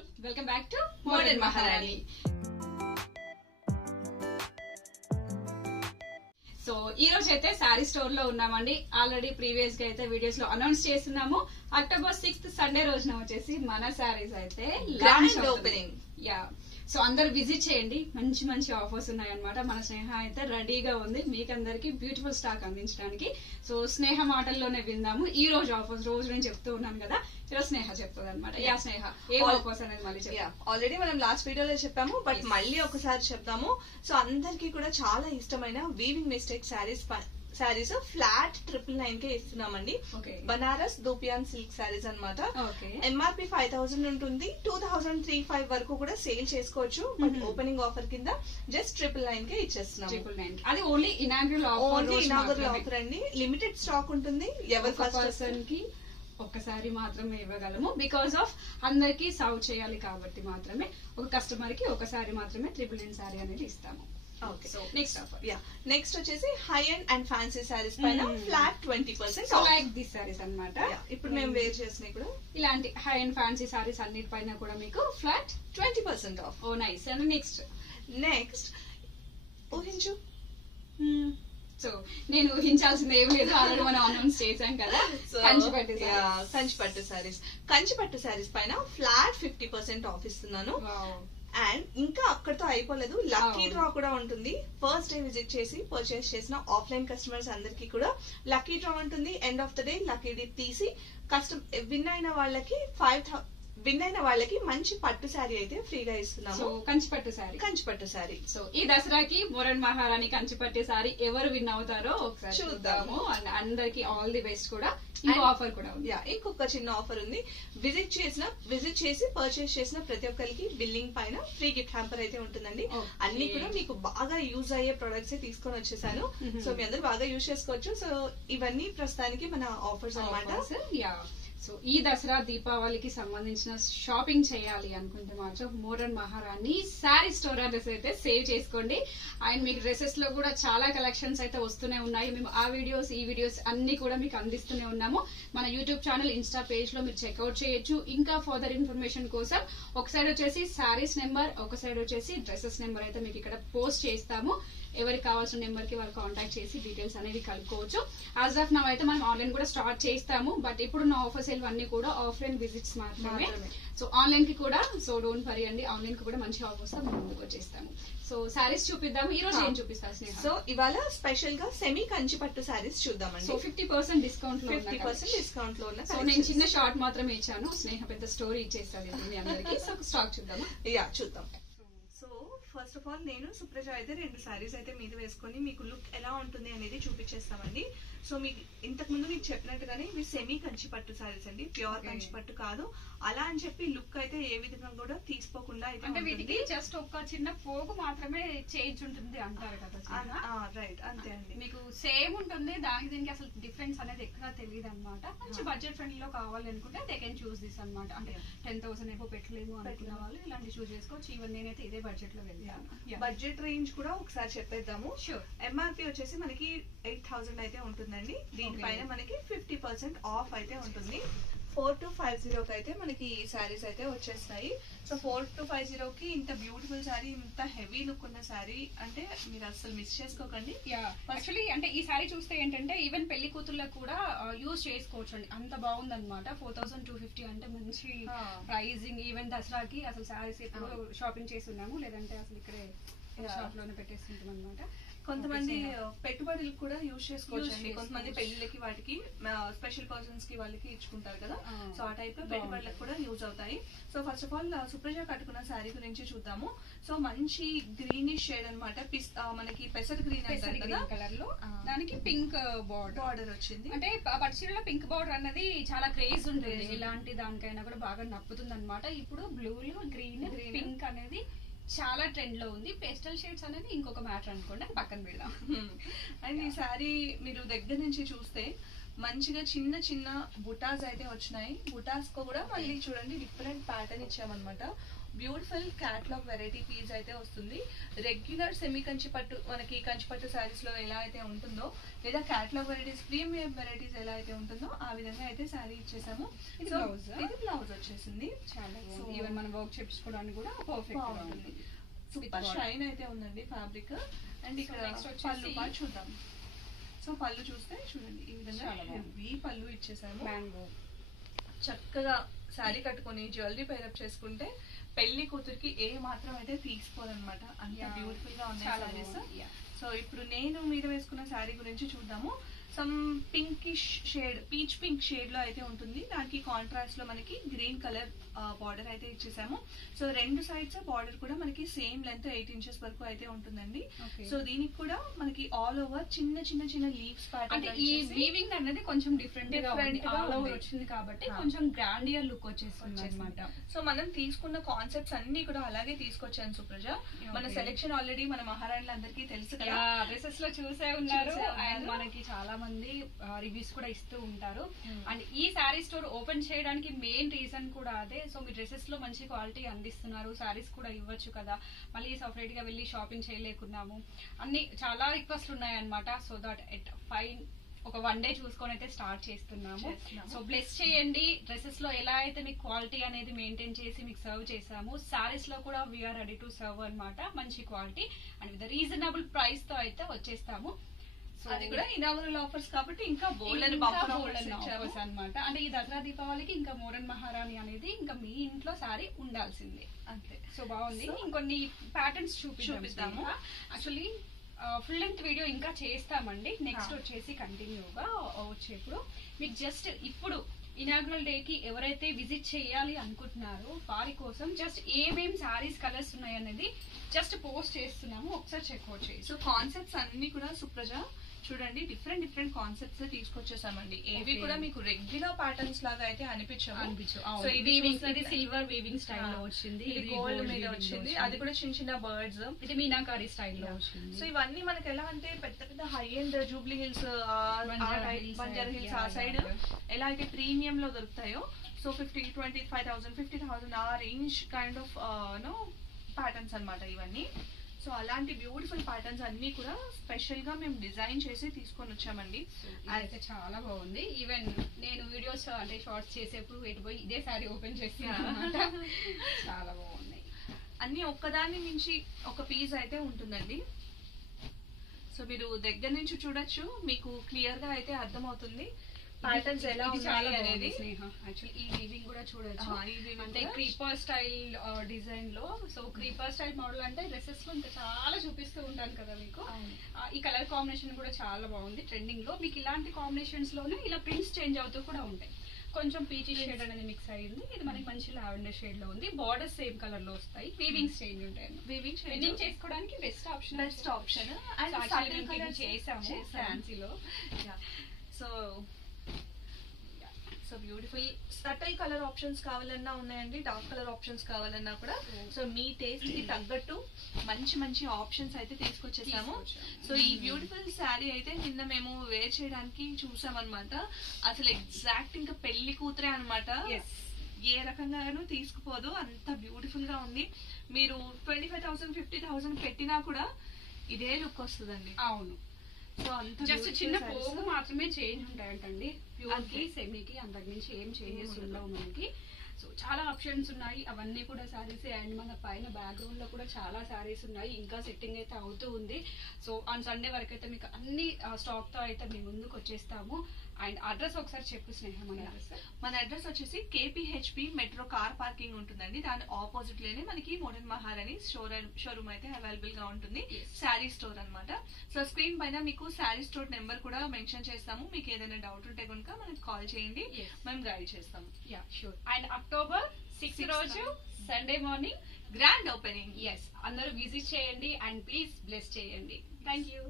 All, welcome back to modern మహారాణి. So ఈ రోజు అయితే శారీ స్టోర్ లో ఉన్నామండి. ఆల్రెడీ ప్రీవియస్ గా అయితే వీడియోస్ లో అనౌన్స్ చేస్తున్నాము. అక్టోబర్ 6th సండే రోజున వచ్చేసి మన శారీస్ అయితే గ్రాండ్ ఓపెనింగ్. యా, సో అందరు విజిట్ చేయండి. మంచి మంచి ఆఫర్స్ ఉన్నాయన్నమాట. మన స్నేహ అయితే రెడీగా ఉంది మీకందరికి బ్యూటిఫుల్ స్టాక్ అందించడానికి. సో స్నేహ మాటల్లోనే విందాము ఈ రోజు ఆఫర్స్. రోజు నేను చెప్తూ ఉన్నాను కదా, ఈరోజు స్నేహ చెప్తుంది అనమాట. యా స్నేహ, ఏ ఆఫర్స్ అనేది మళ్ళీ చెప్పాము. ఆల్రెడీ మనం లాస్ట్ వీడియోలో చెప్పాము, బట్ మళ్ళీ ఒకసారి చెప్తాము. సో అందరికి కూడా చాలా ఇష్టమైన వీవింగ్ మిస్టేక్ శారీస్ ఫ్లాట్ 999 కే ఇస్తున్నామండి. బనారస్ దూపియాన్ సిల్క్ శారీస్ అనమాట. ఎంఆర్పి 5000 ఉంటుంది. 2035 వరకు కూడా సేల్ చేసుకోవచ్చు. బట్ ఓపెనింగ్ ఆఫర్ కింద జస్ట్ 999 కే ఇచ్చేస్తున్నాం. అది ఓన్లీ ఇనాగ్రల్ ఆఫర్ అండి. లిమిటెడ్ స్టాక్ ఉంటుంది. ఎవరి ఫస్ట్ పర్సన్ కి ఒక్కసారి మాత్రమే ఇవ్వగలము. బికాస్ ఆఫ్ అందరికి సర్వ్ చేయాలి కాబట్టి మాత్రమే ఒక కస్టమర్ కి ఒకసారి మాత్రమే 999 శారీ అనేది ఇస్తాము. నెక్స్ట్ వచ్చేసి హై అండ్ ఫ్యాన్సీ శారీస్ పైన ఫ్లాట్ 20% లైక్ దిస్ శారీస్ అన్నమాట. ఇప్పుడు మేము వేర్ చేసినాయి కూడా ఇలాంటి హై అండ్ ఫ్యాన్సీ శారీస్ అన్నిటిపైన కూడా మీకు flat 20% off. Oh nice. And next ఊహించు. సో నేను ఊహించాల్సింది ఏం లేదు, ఆల్రెడీ మనం అనౌన్స్ చేశాం కదా. కంచిపట్టు శారీస్ పైన ఫ్లాట్ 50% ఆఫ్ ఇస్తున్నాను. అండ్ ఇంకా అక్కడితో అయిపోలేదు, లక్కీ డ్రా కూడా ఉంటుంది. ఫస్ట్ డే విజిట్ చేసి పర్చేస్ చేసిన ఆఫ్లైన్ కస్టమర్స్ అందరికి కూడా లక్కీ డ్రా ఉంటుంది. End of the day lucky dip తీసి విన్ అయిన వాళ్ళకి మంచి పట్టు శారీ అయితే ఫ్రీగా ఇస్తున్నాము. కంచిపట్టు శారీ. సో ఈ దసరాకి మోడర్న్ మహారాణి కంచిపట్టు శారీ ఎవరు విన్ అవుతారో ఒకసారి చూద్దాము. అండ్ అందరికి ఆల్ ది బెస్ట్ కూడా. ఇంకో ఆఫర్ కూడా ఉంది. ఇంకొక చిన్న ఆఫర్ ఉంది. విజిట్ చేసి పర్చేస్ చేసిన ప్రతి ఒక్కరికి బిల్లింగ్ పైన ఫ్రీ గిఫ్ట్ హ్యాంపర్ అయితే ఉంటుందండి. అన్ని కూడా మీకు బాగా యూజ్ అయ్యే ప్రొడక్ట్స్ తీసుకొని వచ్చేసాను. సో మీ అందరూ బాగా యూజ్ చేసుకోవచ్చు. సో ఇవన్నీ ప్రస్తుతానికి మన ఆఫర్స్ అన్నమాట. సో ఈ దసరా దీపావళికి సంబంధించిన షాపింగ్ చేయాలి అనుకుంటే మాత్రం మోడర్న్ మహారాణి శారీ స్టోర్ అడ్రస్ అయితే సేవ్ చేసుకోండి. అండ్ మీకు డ్రెస్సెస్ లో కూడా చాలా కలెక్షన్స్ అయితే వస్తూనే ఉన్నాయి. మేము ఆ వీడియోస్ ఈ వీడియోస్ అన్ని కూడా మీకు అందిస్తూనే ఉన్నాము. మన యూట్యూబ్ ఛానల్, ఇన్స్టా పేజ్ లో మీరు చెక్అవుట్ చేయొచ్చు. ఇంకా ఫర్దర్ ఇన్ఫర్మేషన్ కోసం ఒక సైడ్ వచ్చేసి శారీస్ నెంబర్, ఒక సైడ్ వచ్చేసి డ్రెస్సెస్ నెంబర్ అయితే మీకు ఇక్కడ పోస్ట్ చేస్తాము. ఎవరికి కావాల్సిన నెంబర్ కి వాళ్ళు కాంటాక్ట్ చేసి డీటెయిల్స్ అనేవి కలుపుకోవచ్చు. యాజ్ ఆఫ్ నౌ అయితే మనం ఆన్లైన్ కూడా స్టార్ట్ చేస్తాము. బట్ ఇప్పుడు నా ఆఫర్స్ అన్ని కూడా ఆఫ్లైన్ విజిట్స్ మాత్రమే. సో ఆన్లైన్ కి కూడా సో డోంట్ వరీ అండి, ఆన్లైన్ కి కూడా మంచి ఆఫర్స్ తో ముందుకు వచ్చేస్తాము. సో శారీస్ చూపిద్దాము. ఈ రోజు ఏం చూపిస్తాను స్నేహ? సో ఇవాళ స్పెషల్ గా సెమీ కంచిపట్టు శారీస్ చూద్దామండి. సో 50% డిస్కౌంట్ లో 50% డిస్కౌంట్ లో ఉన్న. సో నేను చిన్న షార్ట్ మాత్రమే ఇచ్చాను, స్నేహ పెద్ద స్టోరీ ఇచ్చేస్తాను మీ అందరికి. సో స్టాక్ చూద్దాము. చూద్దాం. ఫస్ట్ ఆఫ్ ఆల్ నేను సుప్రజ అయితే 2 శారీస్ అయితే మీద వేసుకొని మీకు లుక్ ఎలా ఉంటుంది అనేది చూపించేస్తామండి. సో మీకు ఇంతకు ముందు మీకు చెప్పినట్టుగానే ఇవి సెమీ కంచిపట్టు శారీస్ అండి, ప్యూర్ కంచిపట్టు కాదు. అలా అని చెప్పి లుక్ అయితే ఏ విధంగా కూడా తీసుకోకుండా అయితే అంటే వీటికి జస్ట్ ఒక చిన్న పోగు మాత్రమే చేంజ్ ఉంటుంది అంటారు కదా. రైట్, అంతే అండి. మీకు సేమ్ ఉంటుంది, దానికి దీనికి అసలు డిఫరెన్స్ అనేది ఎక్కడ తెలియదు అనమాట. మంచి బడ్జెట్ ఫ్రెండ్లీ లో కావాలి అనుకుంటే దే కెన్ చూస్ దిస్ అనమాట. అంటే 10,000 ఏవో పెట్టలేము అనుకున్న వాళ్ళు ఇలాంటి చూస్ చేసుకోవచ్చు. ఈవెన్ నేనైతే ఇదే బడ్జెట్ లో వెళ్ళాను. బడ్జెట్ రేంజ్ కూడా ఒకసారి చెప్పేద్దాము. ఎంఆర్పి వచ్చేసి మనకి 8,000 అయితే ఉంటుందండి. దీనిపైన మనకి 50% ఆఫ్ అయితే ఉంటుంది. 4250 కి అయితే మనకి ఈ శారీస్ అయితే వచ్చేస్తాయి. సో 4250 కి ఇంత బ్యూటిఫుల్ శారీ, ఇంత హెవీ లుక్ ఉన్న శారీ అంటే మీరు అసలు మిస్ చేసుకోకండి. యాక్చువల్లీ అంటే ఈ శారీ చూస్తే ఏంటంటే ఈవెన్ పెళ్లి కూతుర్లకు కూడా యూజ్ చేసుకోవచ్చు అండి, అంత బాగుంది అనమాట. 4250 అంటే మంచి ప్రైజింగ్. ఈవెన్ దసరాకి అసలు శారీస్ ఎప్పుడు షాపింగ్ చేసి ఉన్నాము, లేదంటే అసలు ఇక్కడే షాప్ లోనే పెట్టేస్తుంటాం అనమాట. కొంతమంది పెట్టుబడులకు కూడా యూజ్ చేసుకోవచ్చు అండి. కొంతమంది పెళ్లికి వాటికి స్పెషల్ పర్సన్స్ కి వాళ్ళకి ఇచ్చుకుంటారు కదా. సో ఆ టైప్ లో పెట్టుబడులకు కూడా యూజ్ అవుతాయి. So first of all Supraja కట్టుకున్న శారీ గురించి చూద్దాము. సో మంచి గ్రీనిష్ షేడ్ అనమాట. మనకి పెసర్ గ్రీన్ కలర్ లో దానికి పింక్ బార్డర్ వచ్చింది. అంటే పట్టు చీరలో పింక్ బార్డర్ అన్నది చాలా క్రేజ్ ఉంటుంది. ఇలాంటి దానికైనా కూడా బాగా నప్పుతుంది అనమాట. ఇప్పుడు బ్లూ గ్రీన్ పింక్ అనేది చాలా ట్రెండ్ లో ఉంది. పేస్టల్ షేడ్స్ అనేది ఇంకొక మ్యాటర్ అనుకోండి, పక్కన పెడదాం. అండ్ ఈ శారీ మీరు దగ్గర నుంచి చూస్తే మంచిగా చిన్న చిన్న బుటాస్ అయితే వచ్చినాయి. బుటాస్ కు కూడా మళ్ళీ చూడండి డిఫరెంట్ ప్యాటర్న్ ఇచ్చామన్నమాట. బ్యూటిఫుల్ క్యాట్లాగ్ వెరైటీ పీస్ అయితే వస్తుంది. రెగ్యులర్ సెమీ కంచి పట్టు మనకి కంచి పట్టు శారీస్ లో ఎలా అయితే ఉంటుందో, లేదా క్యాట్లాగ్ వెరైటీస్ ప్రీమియం వెరైటీస్ ఎలా అయితే ఉంటుందో ఆ విధంగా అయితే శారీ ఇచ్చేసాము. ఇది బ్లౌజ్ వచ్చేసింది. చాలా బాగుంది. ఈవెన్ మనం వర్క్ చేయించుకోవడానికి కూడా పర్ఫెక్ట్ గా ఉంటుంది. సూపర్ షైన్ అయితే ఉందండి ఫ్యాబ్రిక్. అండ్ ఇక్కడ పళ్ళు పాటు చూద్దాం. సో పళ్ళు చూస్తే చూడండి ఈ విధంగా హెవీ పళ్ళు ఇచ్చేసాము. మ్యాంగో చక్కగా శారీ కట్టుకొని జ్యువెలరీ పేరప్ చేసుకుంటే పెళ్లి కూతురికి ఏ మాత్రం అయితే తీసుకోవాలన్నమాట. అంత బ్యూటిఫుల్ గా ఉన్నాయి శారీస్. సో ఇప్పుడు నేను మీద వేసుకున్న శారీ గురించి చూద్దాము. Some pinkish shade, peach pink shade లో అయితే ఉంటుంది. దానికి కాంట్రాస్ట్ లో మనకి గ్రీన్ కలర్ బార్డర్ అయితే ఇచ్చేసాము. సో రెండు సైడ్స్ బార్డర్ కూడా మనకి సేమ్ లెంత్ 8 ఇంచెస్ వరకు అయితే ఉంటుందండి. సో దీనికి కూడా మనకి ఆల్ ఓవర్ చిన్న చిన్న చిన్న లీవ్స్ ప్యాటర్న్. ఈ వీవింగ్ అనేది కొంచెం డిఫరెంట్ గా ఆల్ ఓవర్ వచ్చింది కాబట్టి కొంచెం గ్రాండియర్ లుక్ వచ్చేస్తుంది అన్నమాట. సో మనం తీసుకున్న కాన్సెప్ట్స్ అన్ని కూడా అలాగే తీసుకొచ్చాను సుప్రజ. మన సెలెక్షన్ ఆల్రెడీ మన మహారాణులు అందరికీ తెలుసు కదా, డ్రెస్సెస్ లో చూసే ఉన్నారు. అండ్ మనకి చాలా మంది రివ్యూస్ కూడా ఇస్తూ ఉంటారు. అండ్ ఈ శారీ స్టోర్ ఓపెన్ చేయడానికి మెయిన్ రీజన్ కూడా అదే. సో మీ డ్రెస్సెస్ లో మంచి క్వాలిటీ అందిస్తున్నారు, శారీస్ కూడా ఇవ్వచ్చు కదా, మళ్ళీ సపరేట్ గా వెళ్ళి షాపింగ్ చేయలేకున్నాము అన్ని చాలా రిక్వెస్ట్లు ఉన్నాయన్నమాట. సో దట్ ఎట్ ఫైన్ ఒక 1 డే చూసుకొని అయితే స్టార్ట్ చేస్తున్నాము. సో బ్లెస్ చేయండి. డ్రెస్సెస్ లో ఎలా అయితే మీకు క్వాలిటీ అనేది మెయింటైన్ చేసి మీకు సర్వ్ చేసాము, శారీస్ లో కూడా వీఆర్ రెడీ టు సర్వ్ అన్నమాట. మంచి quality and with reasonable price తో అయితే వచ్చేస్తాము. అది కూడా ఇనాగరల్ ఆఫర్స్ కాబట్టి ఇంకా బోల్డ్ ఆఫర్స్ అన్నమాట. అంటే ఈ దసరా దీపావళికి ఇంకా మోడర్న్ మహారాణి అనేది ఇంకా మీ ఇంట్లో సారీ ఉండాల్సిందే అంతే. సో బాగుంది. ఇంకొన్ని ప్యాటర్న్స్ చూపిస్తాము. యాక్చువల్లీ ఫుల్ లెంత్ వీడియో ఇంకా చేస్తామండి. నెక్స్ట్ వచ్చేసి కంటిన్యూగా వచ్చేప్పుడు మీకు జస్ట్ ఇప్పుడు ఇనాగ్రల్ డే కి ఎవరైతే విజిట్ చేయాలి అనుకుంటున్నారో వారి కోసం జస్ట్ ఏమేం సారీస్ కలర్స్ ఉన్నాయనేది జస్ట్ పోస్ట్ చేస్తున్నాము, ఒకసారి చెక్అవుట్ చేసి. సో కాన్సెప్ట్స్ అన్ని కూడా సుప్రజ చూడండి డిఫరెంట్ డిఫరెంట్ కాన్సెప్ట్స్ తీసుకొచ్చేసామండి. ఏవి కూడా మీకు రెగ్యులర్ ప్యాటర్న్స్ లాగా అయితే అనిపించవు. సో ఇది సిల్వర్ వీవింగ్ స్టైల్ లో వచ్చింది, ఇది గోల్డ్ మీద వచ్చింది, అది కూడా చిన్న చిన్న బర్డ్స్, ఇది మీనాకారి స్టైల్ లో వచ్చింది. సో ఇవన్నీ మనకి ఎలా అంటే పెద్ద పెద్ద హై అండ్ జూబ్లీ హిల్స్, బంజారా హిల్స్ ఆ సైడ్ ఎలా అయితే ప్రీమియం లో దొరుకుతాయో, సో 25,000 50,000 ఆ range kind of no patterns అన్నమాట ఇవన్నీ. సో అలాంటి బ్యూటిఫుల్ ప్యాటర్న్స్ అన్ని కూడా స్పెషల్ గా మేము డిజైన్ చేసి తీసుకొని వచ్చామండి. అయితే చాలా బాగుంది. ఈవెన్ నేను వీడియోస్ అంటే షార్ట్స్ చేసేప్పుడు ఇటు పోయి ఇదే సారీ ఓపెన్ చేసి చాలా బాగున్నాయి. అన్ని ఒక్కదాని నుంచి ఒక పీస్ అయితే ఉంటుందండి. సో మీరు దగ్గర నుంచి చూడొచ్చు, మీకు క్లియర్ గా అయితే అర్థమవుతుంది ప్యాటర్న్స్ ఎలా ఉన్నాయి అనేది. యాక్చువల్లీ ఈ వీవింగ్ కూడా చూడొచ్చు. అంటే క్రీపర్ స్టైల్ డిజైన్ లో. సో క్రీపర్ స్టైల్ మోడల్ అంటే డ్రెస్సెస్ లో ఇంకా చాలా చూపిస్తూ ఉంటాను కదా మీకు. ఈ కలర్ కాంబినేషన్ కూడా చాలా బాగుంది ట్రెండింగ్ లో. మీకు ఇలాంటి కాంబినేషన్స్ లోనే ఇలా ప్రింట్స్ చేంజ్ అవుతూ కూడా ఉంటాయి. కొంచెం పీచీ షేడ్ అనేది మిక్స్ అయ్యింది, ఇది మనకి మంచి లావెండర్ షేడ్ లో ఉంది. బార్డర్స్ సేమ్ కలర్ లో వస్తాయి, వీవింగ్స్ చేంజ్ ఉంటాయి. వీవింగ్ చేసుకోవడానికి బెస్ట్ ఆప్షన్. అండ్ చేసాము ఫ్యాన్సీలో. So so beautiful subtle colour options కావాలన్నా ఉన్నాయండి, డార్క్ కలర్ ఆప్షన్స్ కావాలన్నా కూడా. సో మీ టేస్ట్ కి తగ్గట్టు మంచి మంచి ఆప్షన్స్ అయితే తీసుకొచ్చేసాము. సో ఈ బ్యూటిఫుల్ శారీ అయితే నిన్న మేము వేర్ చేయడానికి చూసామన్నమాట. అసలు ఎగ్జాక్ట్ ఇంకా పెళ్లి కూతురే అనమాట. ఏ రకంగానూ తీసుకుపోదు, అంత బ్యూటిఫుల్ గా ఉంది. మీరు 25,000 50,000 పెట్టినా కూడా ఇదే లుక్ వస్తుందండి. అవును. సో అంత జస్ట్ చిన్న పోగు మాత్రమే చేంజ్ ఉంటాయంటండి. ప్యూర్ కి సెమీకి అంతకు మించి ఏం చేంజెస్ ఉండవు మనకి. సో చాలా ఆప్షన్స్ ఉన్నాయి, అవన్నీ కూడా సారీస్. అండ్ మన పైన బ్యాక్గ్రౌండ్ లో కూడా చాలా సారీస్ ఉన్నాయి, ఇంకా సెట్టింగ్ అయితే అవుతూ ఉంది. సో ఆన్ సండే వరకు అయితే మీకు అన్ని స్టాక్ తో అయితే మేము ముందుకు వచ్చేస్తాము. అండ్ అడ్రస్ ఒకసారి చెప్పు స్నేహ. మన అడ్రస్ వచ్చేసి KPHP మెట్రో కార్ పార్కింగ్ ఉంటుందండి. దాని ఆపోజిట్ లోనే మనకి మోడర్న్ మహారాణి షోరూమ్ అయితే అవైలబుల్ గా ఉంటుంది. శారీ స్టోర్ అన్నమాట. సో స్క్రీన్ పైన మీకు శారీ స్టోర్ నెంబర్ కూడా మెన్షన్ చేస్తాము. మీకు ఏదైనా డౌట్ ఉంటే కనుక మనకి కాల్ చేయండి, మేము గైడ్ చేస్తాము. అండ్ October 6 రోజు సండే మార్నింగ్ గ్రాండ్ ఓపెనింగ్. అందరూ విజిట్ చేయండి అండ్ ప్లీజ్ బ్లెస్ చేయండి. Thank you.